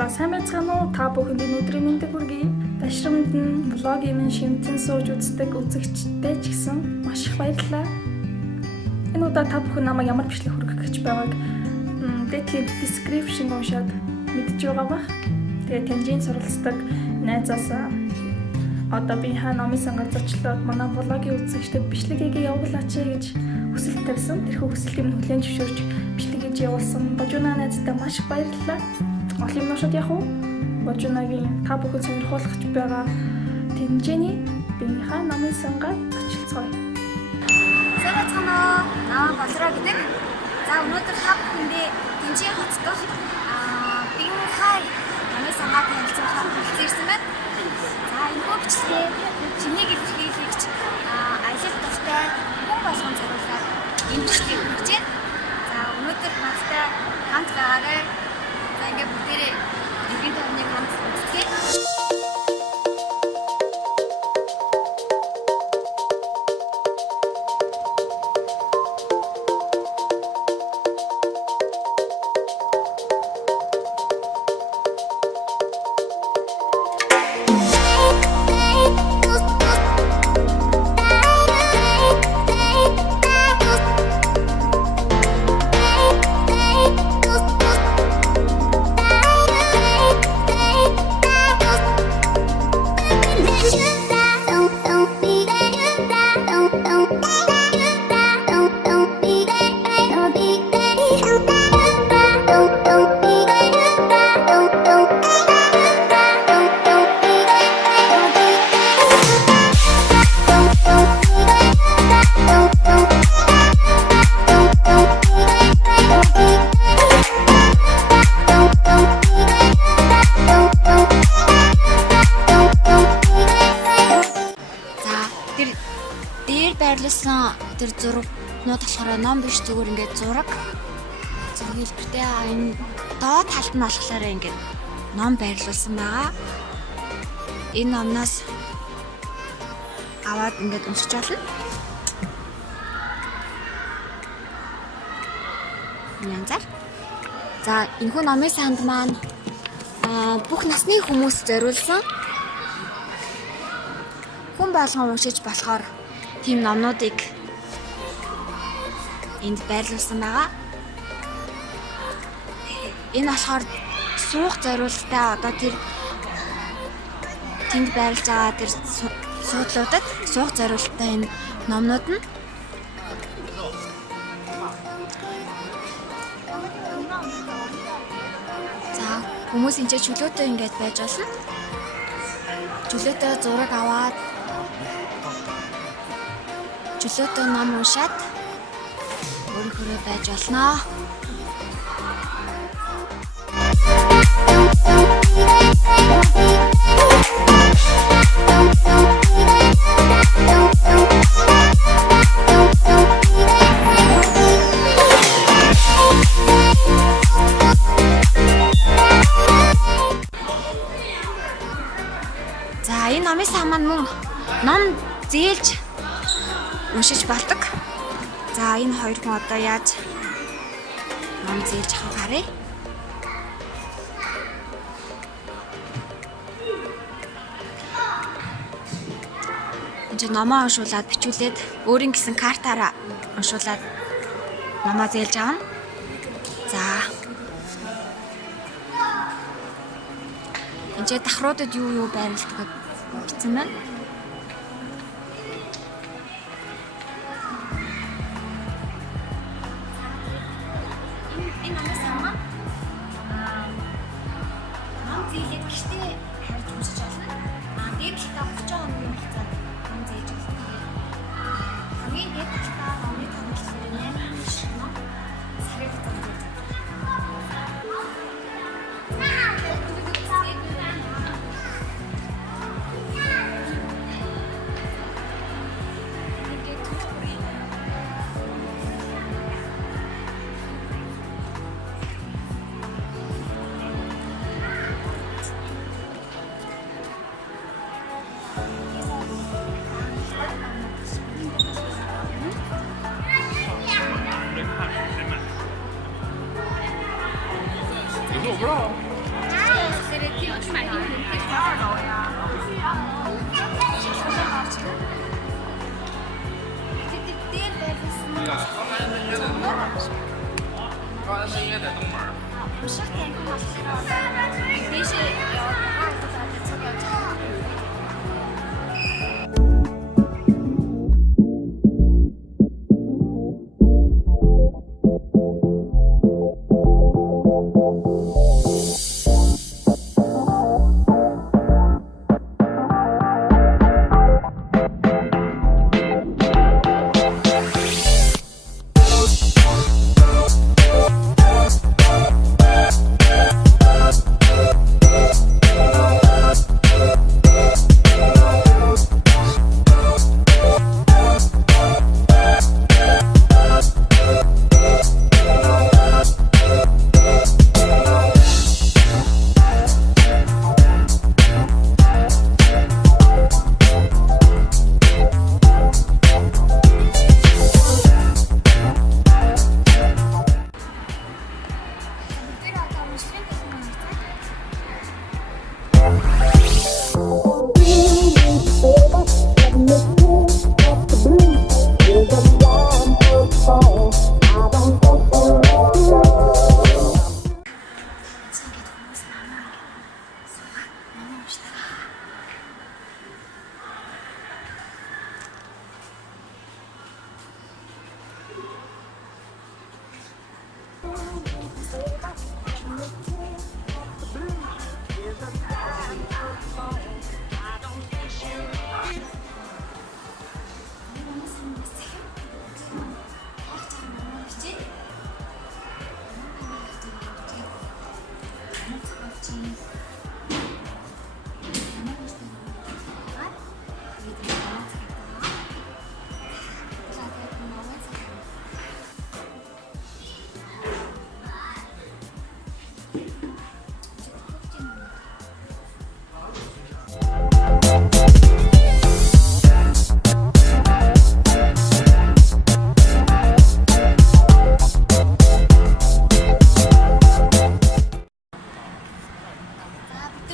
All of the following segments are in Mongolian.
За сайн байцгаана уу? Та бүхэнд өнөөдрийн мэндийг хүргэе. Башрамд нь блогийн минь шимтэн сууж үздэг үзэгчтэй ч гэсэн маш их баярлалаа. Энэ удаа та бүхэн намайг ямар бичлэг хүргэх гэж байгааг дээдлийн description уншаад мэдж байгаа бах. Тэгээ тэнжийн суралцдаг найзаас одоо би номын сангаар зочлоод манай блогийн үзэгчдэд бичлэгийг явуулаач гэж хүсэлт тавьсан. Тэрхүү хүсэлтийг хүлээн зөвшөөрч бичлэг хийж явуулсан Божуна найзтай маш их баярлалаа. Олон юмнууд яг уу Божунагийн та бүхэн сонирхуулах гэж байгаа тэнжээний биенийхээ номын сангаар зочлцгоё. Сайн байцгаана уу? Наа Болроо гэдэг. За өнөөдөр та бүхэндээ тэнжээ хоцдох биенийхээ номын сангаар танилцуулахаар хүрэлцэн байна. За энэ бичлэгээ чиний илэрхийлэгч аялал дуртай хүн болгон зориулаад энэ бичлэгийг хүргэж байна. За өнөөдөр надтай хамт байгаарай. За ингээд бүгдээрээ нэгэн төвний хамт үзье. Дээр байрлуулсан тэр зурагнууд болохоор ном биш, зүгээр ингээд зураг хэлбэртэй. Энэ доод талд нь болохоор ингээд ном байрлуулсан байгаа. Энэ номноос аваад ингээд уншиж болно. Янзаар. За энэхүү номын санд маань бүх насны хүмүүс зориулсан. Хүн болгон уншиж болохоор тийм номнуудыг энд байрлуулсан байгаа. Энэ болохоор суух зориулалттай одоо тэр тэнд байрлаж байгаа тэр суудлуудад суух зориулалттай энэ номнууд нь. За хүмүүс энэ чөлөөтэй ингээд байж болно. Чөлөөтэй зураг аваад чөлөөтэй ном уншаад өөрөөрөө байж болно. За энэ номын сан маань мөн ном зээлж уншиж болдог. За энэ хоёр хүн одоо яаж ном зээлж авах харъя. Энд номоо уншуулад бичүүлээд өөрийн гэсэн картаараа уншуулад номоо зээлж авна. За энд давхруудад юу байрлалдаг гэсэн байна. Энэ номын сан маань ном зээлээд гэртээ харж уншиж болно. Дээд талдаа 30 хоногийн хугацаанд ном зээлж болно. Хамгийн дээд талдаа номын томчлол 8 шиг ном сарын хугацаанд зээлж болно.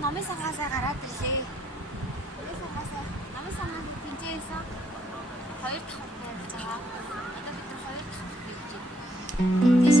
Номын сангаасаа гараад ирлээ. Номын сангаа тэнцээсэн 2 давхар байж байгаа. Одоо бид 2 давхар хийж байна. Тийш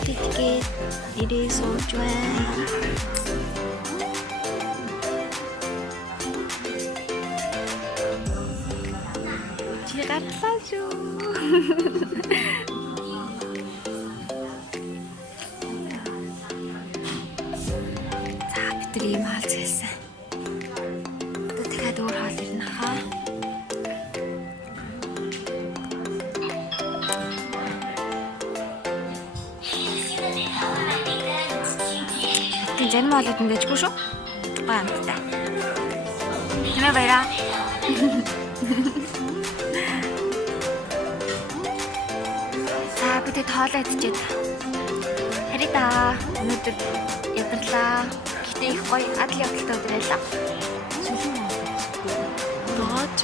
хоол идэхэд ирээ сууж байна. Чи гарлаа шүү. За бид нар ийм хаалц хэлсэн. Одоо дахиад өөр хаал ирнэ хаа. Зарим хаалууд нь дэжгүй шүү. Гоё амттай. Нэмээ баяраа. За бид хоолоо идчихэд. Харита өнөөдөр яданлаа. Гэтэ их гоё адал явдалтай өдөр байлаа. Дооч.